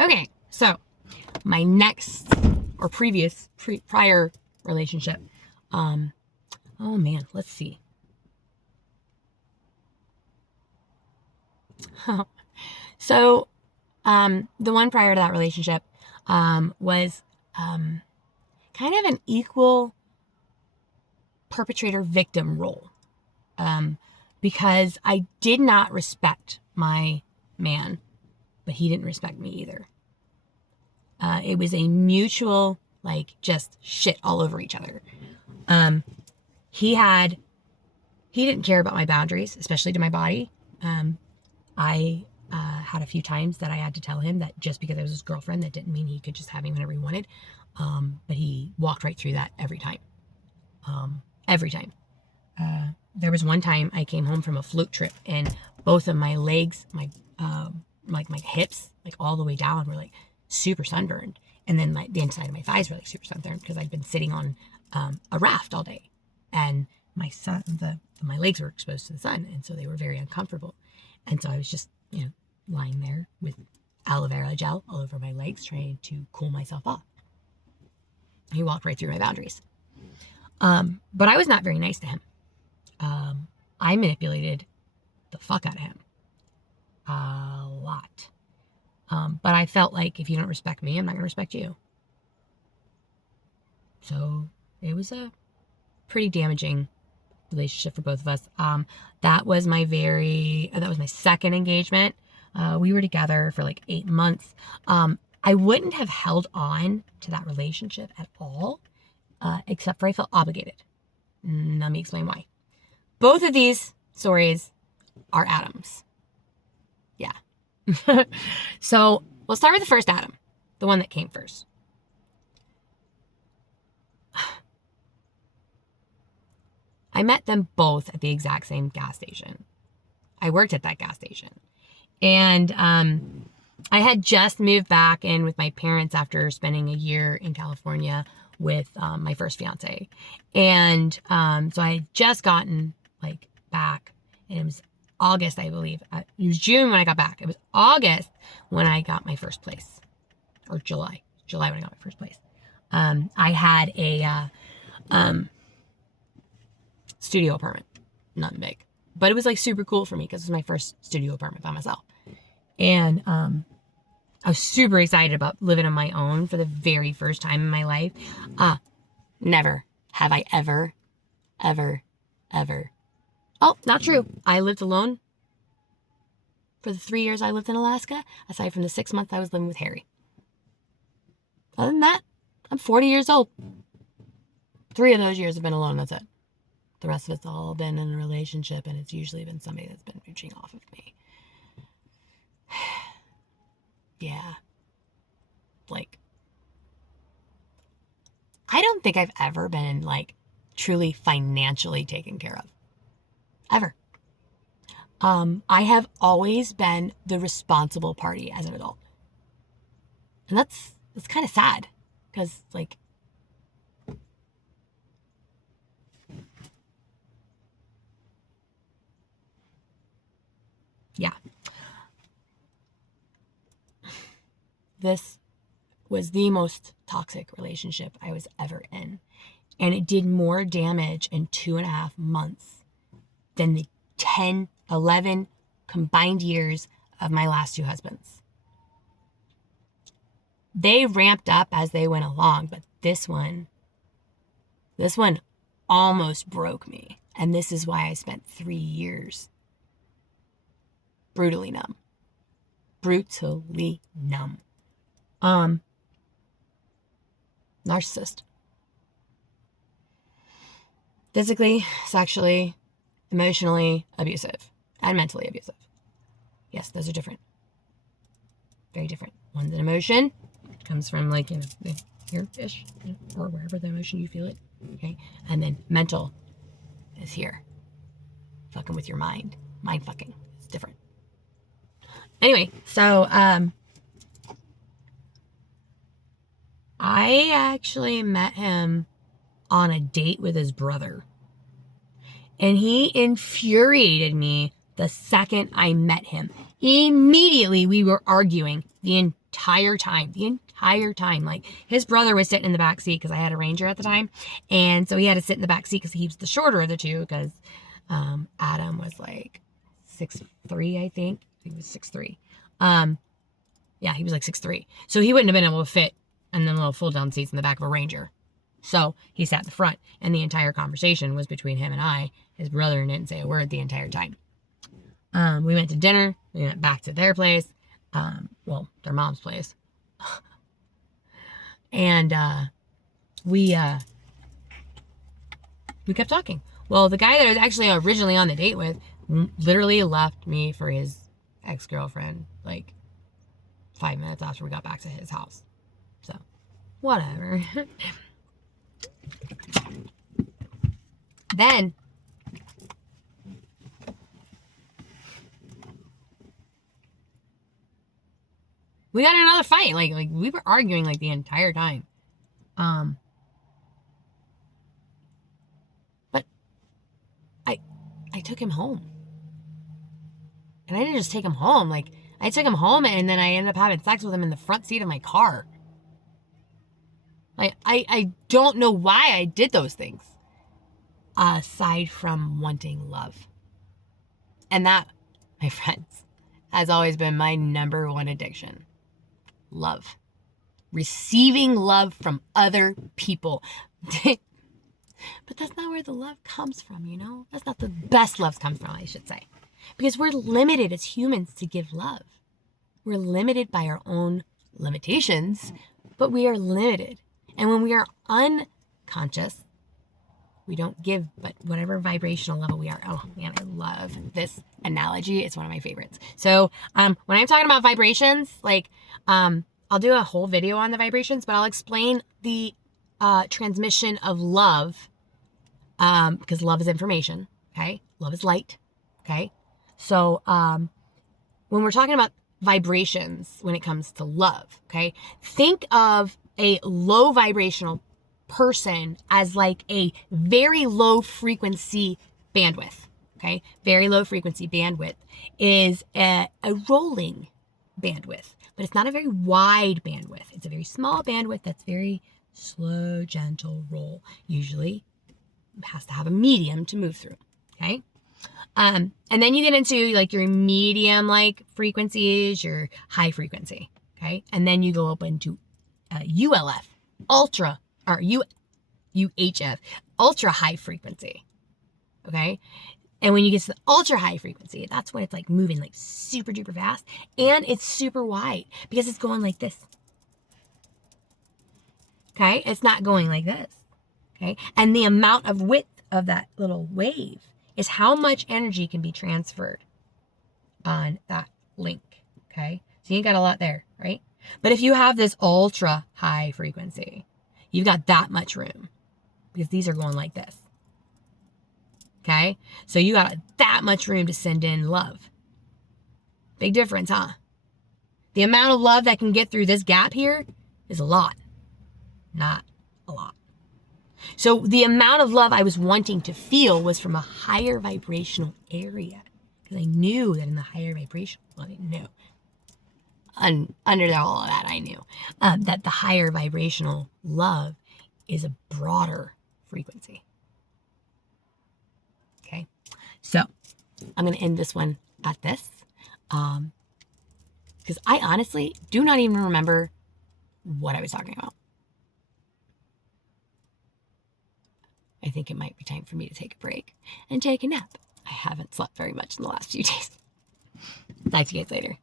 Okay, so my next or prior relationship. Oh man, let's see. So, the one prior to that relationship was kind of an equal perpetrator victim role, because I did not respect my man, but he didn't respect me either. It was a mutual, like, just shit all over each other. He didn't care about my boundaries, especially to my body. I had a few times that I had to tell him that just because I was his girlfriend, that didn't mean he could just have me whenever he wanted. But he walked right through that every time. Every time. There was one time I came home from a float trip and both of my legs, my hips, like all the way down, were like super sunburned. And then the inside of my thighs were like super sunburned because I'd been sitting on a raft all day. And my legs were exposed to the sun. And so they were very uncomfortable. And so I was just, lying there with aloe vera gel all over my legs trying to cool myself off. He walked right through my boundaries. But I was not very nice to him. I manipulated the fuck out of him. A lot. But I felt like if you don't respect me, I'm not going to respect you. So it was a pretty damaging relationship for both of us. That was my second engagement. We were together for like 8 months. I wouldn't have held on to that relationship at all, except for I felt obligated. Let me explain why. Both of these stories are Adams. Yeah. So we'll start with the first Adam, the one that came first. I met them both at the exact same gas station. I worked at that gas station. And I had just moved back in with my parents after spending a year in California with my first fiance. And so I had just gotten back, and it was August, I believe. It was June when I got back. It was August when I got my first place, or July when I got my first place. I had a studio apartment, nothing big, but it was super cool for me because it was my first studio apartment by myself. And I was super excited about living on my own for the very first time in my life. Never have I ever. Oh, not true. I lived alone for the 3 years I lived in Alaska, aside from the 6 months I was living with Harry. Other than that, I'm 40 years old. 3 of those years have been alone, that's it. The rest of it's all been in a relationship, and it's usually been somebody that's been mooching off of me. Yeah. I don't think I've ever been, truly financially taken care of. Ever. I have always been the responsible party as an adult. And that's kind of sad, because, yeah. This was the most toxic relationship I was ever in. And it did more damage in 2.5 months than the 10, 11 combined years of my last 2 husbands. They ramped up as they went along, but this one almost broke me. And this is why I spent 3 years brutally numb. Narcissist. Physically, sexually, emotionally abusive, and mentally abusive. Yes, those are different. Very different. One's an emotion. It comes from here-ish, or wherever the emotion you feel it. Okay. And then mental is here. Fucking with your mind. Mind fucking. It's different. Anyway, so I actually met him on a date with his brother. And he infuriated me the second I met him. Immediately we were arguing the entire time. The entire time. Like, his brother was sitting in the back seat because I had a Ranger at the time. And so he had to sit in the back seat because he was the shorter of the two, because Adam was like 6'3", I think. He was 6'3". Yeah, he was like 6'3". So he wouldn't have been able to fit in the little fold-down seats in the back of a Ranger. So he sat in the front, and the entire conversation was between him and I. His brother didn't say a word the entire time. We went to dinner. We went back to their place. Well, their mom's place. And we kept talking. Well, the guy that I was actually originally on the date with literally left me for his ex-girlfriend like 5 minutes after we got back to his house. So, whatever. Then we got in another fight. Like we were arguing like the entire time. But I took him home. And I didn't just take him home. Like, I took him home, and then I ended up having sex with him in the front seat of my car. Like, I don't know why I did those things. Aside from wanting love. And that, my friends, has always been my number one addiction. Love. Receiving love from other people. But that's not where the love comes from, you know? That's not the best love comes from, I should say. Because we're limited as humans to give love. We're limited by our own limitations, but we are limited. And when we are unconscious, we don't give, but whatever vibrational level we are. Oh man, I love this analogy. It's one of my favorites. So when I'm talking about vibrations, like I'll do a whole video on the vibrations, but I'll explain the transmission of love, because love is information. Okay, love is light. Okay, so when we're talking about vibrations, when it comes to love, okay, think of a low vibrational person as like a very low frequency bandwidth. Okay, very low frequency bandwidth is a rolling bandwidth, but it's not a very wide bandwidth. It's a very small bandwidth that's very slow, gentle roll. Usually it has to have a medium to move through. Okay, and then you get into like your medium like frequencies, your high frequency. Okay, and then you go up into ULF, ultra, or UHF, ultra high frequency. Okay, and when you get to the ultra high frequency, that's when it's like moving like super duper fast, and it's super wide because it's going like this. Okay, it's not going like this. Okay, and the amount of width of that little wave is how much energy can be transferred on that link. Okay, so you got a lot there, right? But if you have this ultra high frequency, you've got that much room because these are going like this. Okay, so you got that much room to send in love. Big difference, huh? The amount of love that can get through this gap here is a lot, not a lot. So the amount of love I was wanting to feel was from a higher vibrational area, because I knew that in the higher vibration, well, I didn't know. Under all of that, I knew that the higher vibrational love is a broader frequency. Okay, so I'm going to end this one at this, because I honestly do not even remember what I was talking about. I think it might be time for me to take a break and take a nap. I haven't slept very much in the last few days. Talk to you guys later.